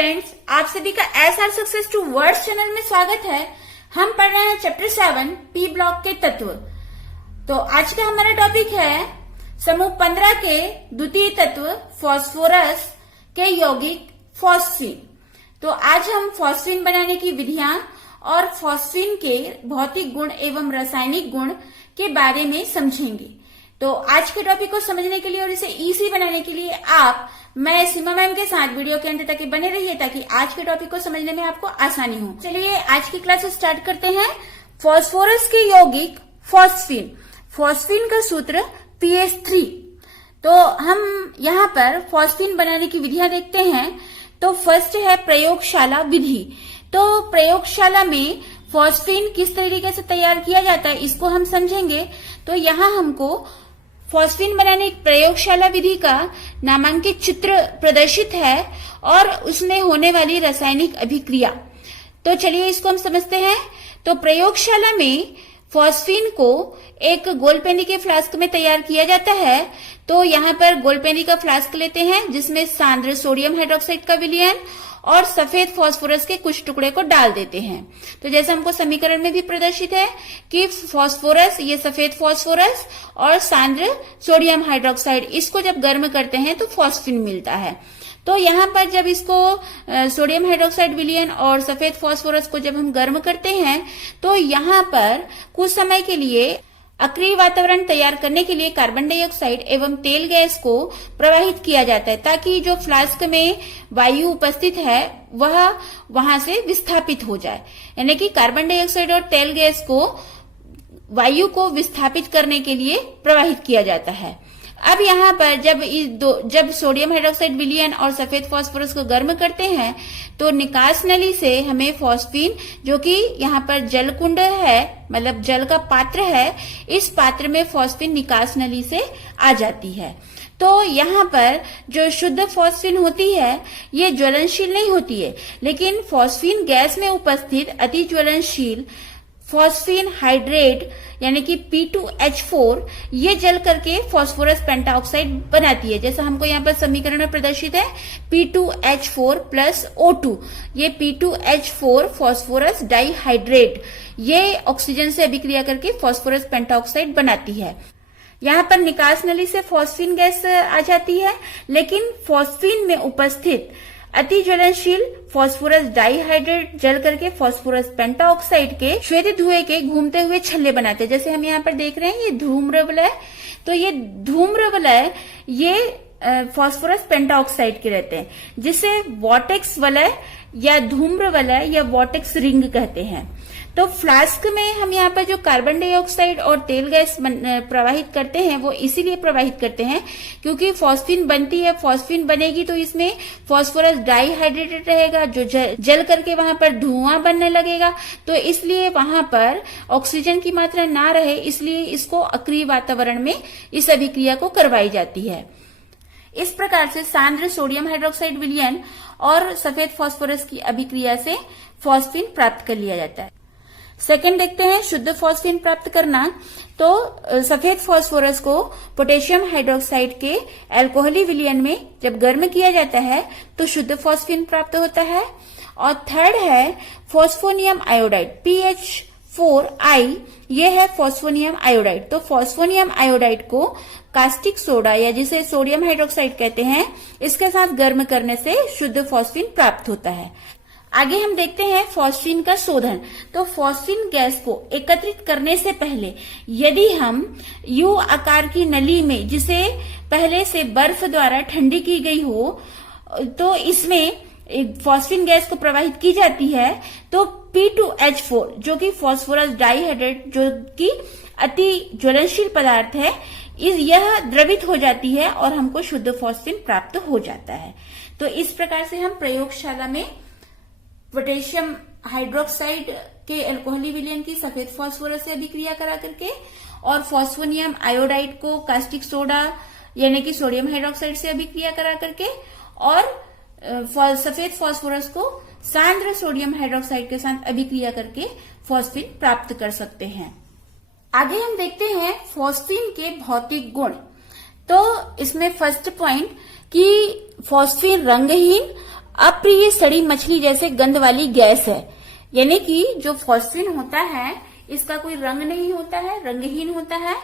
Friends, आप सभी का SR success towards channel में स्वागत है। हम पढ़ रहे हैं चैप्टर 7 पी ब्लॉक के तत्व। तो आज का हमारा टॉपिक है समूह 15 के द्वितीय तत्व फास्फोरस के यौगिक फॉस्फीन। तो आज हम फॉस्फीन बनाने की विधियां और फॉस्फीन के भौतिक गुण एवं रासायनिक गुण के बारे में समझेंगे। तो आज के टॉपिक को समझने के लिए और इसे इजी बनाने के लिए मैं सीमा मैम के साथ वीडियो के अंत तक बने रहिए ताकि आज के टॉपिक को समझने में आपको आसानी हो। चलिए आज की क्लास स्टार्ट करते हैं। फास्फोरस के यौगिक फॉस्फीन। फॉस्फीन का सूत्र PH3। तो हम यहाँ पर फॉस्फीन बनाने की विधियां देखते हैं। तो फर्स्ट है प्रयोगशाला विधि। तो प्रयोगशाला में फॉस्फीन किस तरीके से तैयार किया जाता है इसको हम समझेंगे। तो यहाँ हमको फॉस्फीन बनाने की प्रयोगशाला विधि का नामांकित चित्र प्रदर्शित है और उसमें होने वाली रासायनिक अभिक्रिया। तो चलिए इसको हम समझते हैं। तो प्रयोगशाला में फॉस्फीन को एक गोलपेनी के फ्लास्क में तैयार किया जाता है। तो यहाँ पर गोलपेनी का फ्लास्क लेते हैं जिसमें सांद्र सोडियम हाइड्रोक्साइड का विलयन और सफेद फास्फोरस के कुछ टुकड़े को डाल देते हैं। तो जैसे हमको समीकरण में भी प्रदर्शित है कि फास्फोरस, ये सफेद फास्फोरस और सांद्र सोडियम हाइड्रोक्साइड, इसको जब गर्म करते हैं तो फॉस्फीन मिलता है। तो यहाँ पर जब इसको सोडियम हाइड्रोक्साइड विलयन और सफेद फास्फोरस को जब हम गर्म करते हैं तो यहाँ पर कुछ समय के लिए अक्रिय वातावरण तैयार करने के लिए कार्बन डाइऑक्साइड एवं तेल गैस को प्रवाहित किया जाता है ताकि जो फ्लास्क में वायु उपस्थित है वह वहां से विस्थापित हो जाए। यानी कि कार्बन डाइऑक्साइड और तेल गैस को वायु को विस्थापित करने के लिए प्रवाहित किया जाता है। अब यहाँ पर जब सोडियम हाइड्रोक्साइड विलयन और सफेद फास्फोरस को गर्म करते हैं तो निकास नली से हमें फॉस्फीन, जो कि यहाँ पर जल कुंड है, मतलब जल का पात्र है, इस पात्र में फॉस्फीन निकास नली से आ जाती है। तो यहाँ पर जो शुद्ध फॉस्फीन होती है ये ज्वलनशील नहीं होती है, लेकिन फॉस्फीन गैस में उपस्थित अति ज्वलनशील फॉस्फीन हाइड्रेट यानी कि P2H4 ये जल करके फास्फोरस पेंटाऑक्साइड बनाती है। जैसा हमको यहाँ पर समीकरण में प्रदर्शित है P2H4 प्लस O2, ये P2H4 फास्फोरस डाइहाइड्रेट ये ऑक्सीजन से अभिक्रिया करके फास्फोरस पेंटाऑक्साइड बनाती है। यहाँ पर निकास नली से फॉस्फीन गैस आ जाती है, लेकिन फॉस्फीन में उपस्थित अति ज्वलनशील फास्फोरस डाइहाइड्रेट जल करके फास्फोरस पेंटाऑक्साइड के श्वेत धुएं के घूमते हुए छल्ले बनाते हैं। जैसे हम यहाँ पर देख रहे हैं ये धूम्रवलय। तो ये धूम्रवलय ये फास्फोरस पेंटाऑक्साइड के रहते हैं, जिसे वॉटेक्स वलय या धूम्रवलय या वॉटेक्स रिंग कहते हैं। तो फ्लास्क में हम यहाँ पर जो कार्बन डाइऑक्साइड और तेल गैस प्रवाहित करते हैं वो इसीलिए प्रवाहित करते हैं क्योंकि फॉस्फीन बनती है। फॉस्फीन बनेगी तो इसमें फास्फोरस डाइहाइड्रेटेड रहेगा जो जल करके वहां पर धुआं बनने लगेगा। तो इसलिए वहां पर ऑक्सीजन की मात्रा ना रहे, इसलिए इसको अक्रिय वातावरण में इस अभिक्रिया को करवाई जाती है। इस प्रकार से सांद्र सोडियम हाइड्रोक्साइड विलयन और सफेद फास्फोरस की अभिक्रिया से फॉस्फीन प्राप्त कर लिया जाता है। सेकेंड देखते हैं शुद्ध फॉस्फीन प्राप्त करना। तो सफेद फास्फोरस को पोटेशियम हाइड्रोक्साइड के अल्कोहली विलयन में जब गर्म किया जाता है तो शुद्ध फॉस्फीन प्राप्त होता है। और थर्ड है फॉस्फोनियम आयोडाइड PH4I, ये है फॉस्फोनियम आयोडाइड। तो फॉस्फोनियम आयोडाइड को कास्टिक सोडा या जिसे सोडियम हाइड्रोक्साइड कहते हैं इसके साथ गर्म करने से शुद्ध फॉस्फीन प्राप्त होता है। आगे हम देखते हैं फॉस्फीन का शोधन। तो फॉस्फीन गैस को एकत्रित करने से पहले यदि हम U आकार की नली में, जिसे पहले से बर्फ द्वारा ठंडी की गई हो, तो इसमें फॉस्फीन गैस को प्रवाहित की जाती है तो P2H4 जो कि फास्फोरस डाइहाइड्रेट जो कि अति ज्वलनशील पदार्थ है, यह द्रवित हो जाती है और हमको शुद्ध फॉस्फीन प्राप्त हो जाता है। तो इस प्रकार से हम प्रयोगशाला में पोटेशियम हाइड्रोक्साइड के अल्कोहली विलयन की सफेद फास्फोरस से अभिक्रिया करा करके और फॉस्फोनियम आयोडाइड को कास्टिक सोडा यानी कि सोडियम हाइड्रोक्साइड से अभिक्रिया करा करके और सफेद फास्फोरस को सांद्र सोडियम हाइड्रोक्साइड के साथ अभिक्रिया करके फॉस्फीन प्राप्त कर सकते हैं। आगे हम देखते हैं फॉस्फीन के भौतिक गुण। तो इसमें फर्स्ट पॉइंट कि फॉस्फीन रंगहीन अप्रिय सड़ी मछली जैसे गंध वाली गैस है। यानी कि जो फॉस्फीन होता है इसका कोई रंग नहीं होता है, रंगहीन होता है,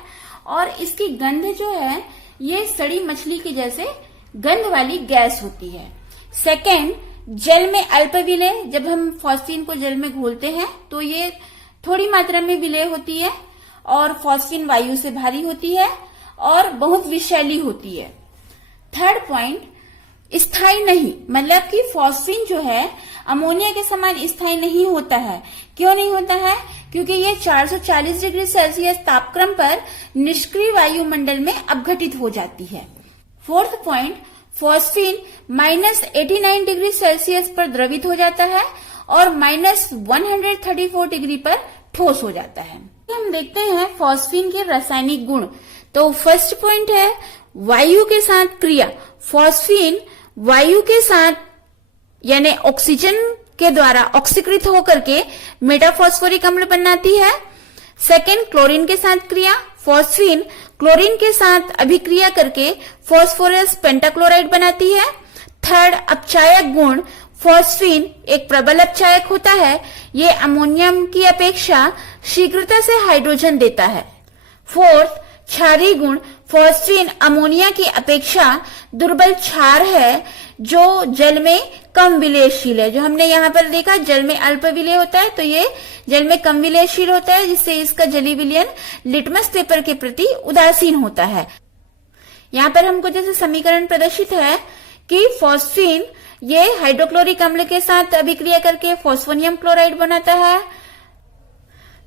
और इसकी गंध जो है ये सड़ी मछली के जैसे गंध वाली गैस होती है। सेकेंड, जल में अल्प विलेय। जब हम फॉस्फीन को जल में घोलते हैं तो ये थोड़ी मात्रा में विलेय होती है, और फॉस्फीन वायु से भारी होती है और बहुत विषैली होती है। थर्ड पॉइंट, स्थायी नहीं, मतलब कि फॉस्फीन जो है अमोनिया के समान स्थायी नहीं होता है। क्यों नहीं होता है? क्योंकि ये 440 डिग्री सेल्सियस तापक्रम पर निष्क्रिय वायुमंडल में अपघटित हो जाती है। Fourth point, phosphine -89 degree Celsius पर द्रवित हो जाता है और -134 डिग्री पर ठोस हो जाता है। हम देखते हैं फॉस्फीन के रासायनिक गुण। तो फर्स्ट पॉइंट है वायु के साथ क्रिया। फॉस्फीन वायु के साथ यानी ऑक्सीजन के द्वारा ऑक्सीकृत होकर के मेटाफॉस्फोरिक अम्ल बनाती है। सेकेंड, क्लोरीन के साथ क्रिया। फॉस्फीन क्लोरीन के साथ अभिक्रिया करके फॉस्फोरस पेंटाक्लोराइड बनाती है। थर्ड, अपचायक गुण। फॉस्फीन एक प्रबल अपचायक होता है। ये अमोनियम की अपेक्षा शीघ्रता से हाइड्रोजन देता है। फोर्थ, क्षारीय गुण। फॉस्फीन अमोनिया की अपेक्षा दुर्बल क्षार है जो जल में कम विलेयशील है। जो हमने यहाँ पर देखा जल में अल्प विलेय होता है, तो ये जल में कम विलेयशील होता है, जिससे इसका जलीय विलयन लिटमस पेपर के प्रति उदासीन होता है। यहाँ पर हमको जैसे समीकरण प्रदर्शित है कि फॉस्फीन ये हाइड्रोक्लोरिक अम्ल के साथ अभिक्रिया करके फॉस्फोनियम क्लोराइड बनाता है।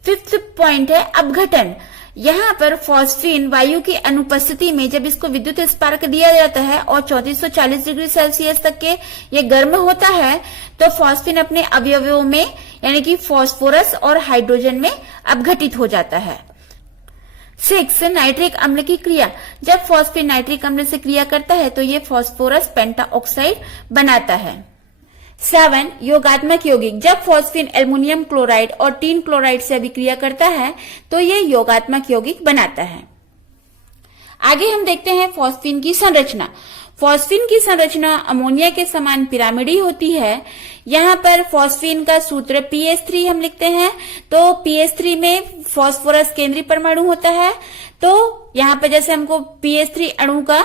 फिफ्थ पॉइंट है अपघटन। यहाँ पर फॉस्फीन वायु की अनुपस्थिति में जब इसको विद्युत स्पार्क दिया जाता है और 3440 डिग्री सेल्सियस तक के ये गर्म होता है, तो फॉस्फीन अपने अवयवों में यानी कि फॉस्फोरस और हाइड्रोजन में अपघटित हो जाता है। 6, नाइट्रिक अम्ल की क्रिया। जब फॉस्फीन नाइट्रिक अम्ल से क्रिया करता है तो ये फॉस्फोरस पेंटाऑक्साइड बनाता है। 7, योगात्मक यौगिक। जब फॉस्फीन एल्युमिनियम क्लोराइड और टीन क्लोराइड से अभिक्रिया करता है तो ये योगात्मक यौगिक बनाता है। आगे हम देखते हैं फॉस्फीन की संरचना। फॉस्फीन की संरचना अमोनिया के समान पिरामिडी होती है। यहाँ पर फॉस्फीन का सूत्र PH3 हम लिखते हैं, तो PH3 में फॉस्फोरस केंद्रीय परमाणु होता है। तो यहाँ पर जैसे हमको PH3 अणु का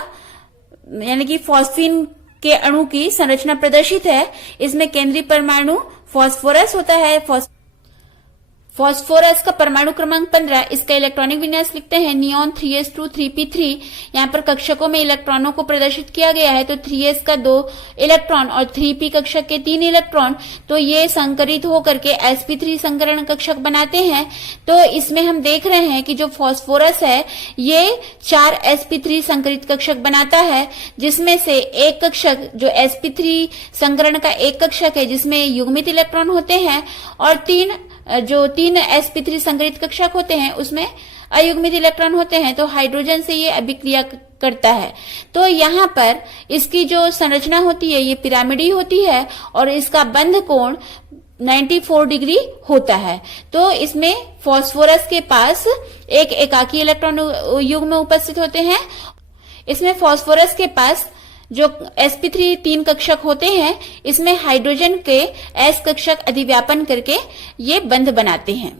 यानी कि फॉस्फीन के अणु की संरचना प्रदर्शित है, इसमें केंद्रीय परमाणु फॉस्फोरस होता है। फॉस्फोरस का परमाणु क्रमांक 15। इसका इलेक्ट्रॉनिक विन्यास लिखते हैं नियॉन 3s2 3p3। यहाँ पर कक्षकों में इलेक्ट्रॉनों को प्रदर्शित किया गया है, तो 3s का 2 इलेक्ट्रॉन और 3p कक्षक के 3 इलेक्ट्रॉन, तो ये संकरित होकर के sp3 संकरण कक्षक बनाते हैं। तो इसमें हम देख रहे हैं कि जो फॉस्फोरस है ये 4 sp3 संकरित कक्षक बनाता है, जिसमें से एक कक्षक जो sp3 संकरण का एक कक्षक है जिसमें युग्मित इलेक्ट्रॉन होते हैं, और 3 sp3 संकरित कक्षक होते हैं उसमें अयुग्मित इलेक्ट्रॉन होते हैं। तो हाइड्रोजन से ये अभिक्रिया करता है। तो यहाँ पर इसकी जो संरचना होती है ये पिरामिडी होती है और इसका बंध कोण 94 डिग्री होता है। तो इसमें फॉस्फोरस के पास एक एकाकी इलेक्ट्रॉन युग्म उपस्थित होते हैं। इसमें फॉस्फोरस के पास जो sp3 3 कक्षक होते हैं, इसमें हाइड्रोजन के s कक्षक अधिव्यापन करके ये बंध बनाते हैं।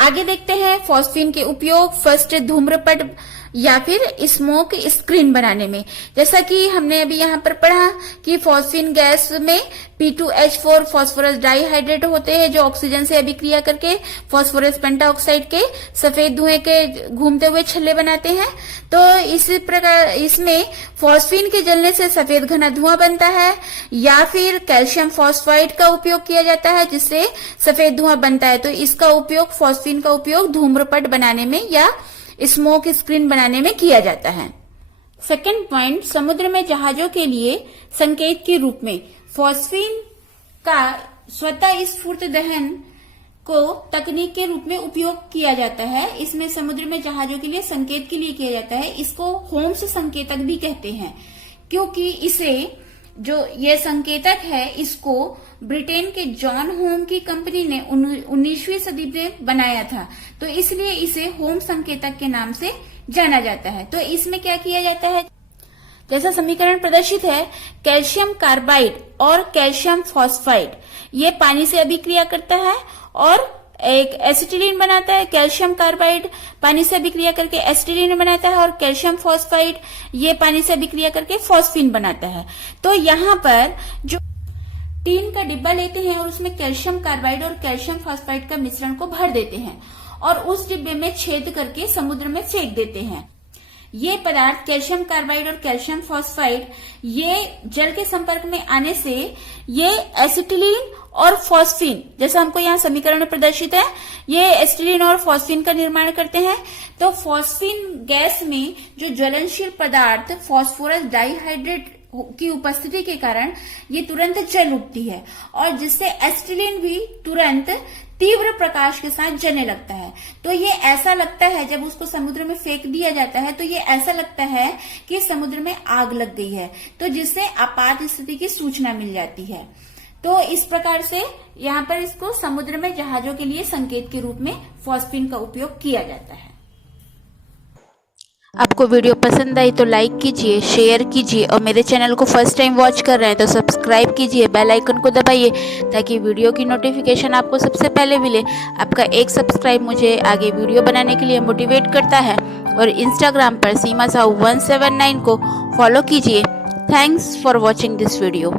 आगे देखते हैं फॉस्फीन के उपयोग। फर्स्ट, धूम्रपट या फिर स्मोक स्क्रीन बनाने में। जैसा कि हमने अभी यहाँ पर पढ़ा कि फॉस्फीन गैस में P2H4 फॉस्फोरस डाइहाइड्रेट होते हैं जो ऑक्सीजन से अभिक्रिया करके फॉस्फोरस पेंटाऑक्साइड के सफेद धुएं के घूमते हुए छल्ले बनाते हैं। तो इसी प्रकार इसमें फॉस्फीन के जलने से सफेद घना धुआं बनता है, या फिर कैल्शियम फॉस्फाइड का उपयोग किया जाता है जिससे सफेद धुआं बनता है। तो इसका उपयोग फॉस्फीन का उपयोग धूम्रपट बनाने में या स्मोक स्क्रीन बनाने में किया जाता है। सेकंड पॉइंट, समुद्र में जहाजों के लिए संकेत के रूप में फॉस्फीन का स्वतः स्फूर्त दहन को तकनीक के रूप में उपयोग किया जाता है। इसमें समुद्र में जहाजों के लिए संकेत के लिए किया जाता है। इसको होम्स संकेतक भी कहते हैं, क्योंकि इसे जो ये संकेतक है इसको ब्रिटेन के जॉन होम की कंपनी ने 19वीं सदी में बनाया था, तो इसलिए इसे होम संकेतक के नाम से जाना जाता है। तो इसमें क्या किया जाता है, जैसा समीकरण प्रदर्शित है, कैल्शियम कार्बाइड और कैल्शियम फॉस्फाइड ये पानी से अभिक्रिया करता है और एक एसिटिलीन बनाता है। कैल्शियम कार्बाइड पानी से अभिक्रिया करके एसिटिलीन बनाता है और कैल्शियम फॉस्फाइड ये पानी से अभिक्रिया करके फॉस्फीन बनाता है। तो यहाँ पर जो टीन का डिब्बा लेते हैं और उसमें कैल्शियम कार्बाइड और कैल्शियम फॉस्फाइड का मिश्रण को भर देते हैं और उस डिब्बे में छेद करके समुद्र में फेंक देते हैं। ये पदार्थ कैल्शियम कार्बाइड और कैल्शियम फॉस्फाइड ये जल के संपर्क में आने से ये एसिटिलीन और फॉस्फीन, जैसा हमको यहाँ समीकरण में प्रदर्शित है, ये एसिटिलीन और फॉस्फीन का निर्माण करते हैं। तो फॉस्फीन गैस में जो ज्वलनशील पदार्थ फॉस्फोरस डाइहाइड्रेट की उपस्थिति के कारण ये तुरंत जल उठती है और जिससे एसिटिलीन भी तुरंत तीव्र प्रकाश के साथ जलने लगता है। तो ये ऐसा लगता है, जब उसको समुद्र में फेंक दिया जाता है तो ये ऐसा लगता है कि समुद्र में आग लग गई है, तो जिससे आपात स्थिति की सूचना मिल जाती है। तो इस प्रकार से यहाँ पर इसको समुद्र में जहाजों के लिए संकेत के रूप में फॉस्फीन का उपयोग किया जाता है। आपको वीडियो पसंद आई तो लाइक कीजिए, शेयर कीजिए और मेरे चैनल को फर्स्ट टाइम वॉच कर रहे हैं तो सब्सक्राइब कीजिए, बेल आइकन को दबाइए ताकि वीडियो की नोटिफिकेशन आपको सबसे पहले मिले। आपका एक सब्सक्राइब मुझे आगे वीडियो बनाने के लिए मोटिवेट करता है। और इंस्टाग्राम पर सीमा साहू 179 को फॉलो कीजिए। Thanks for watching this video.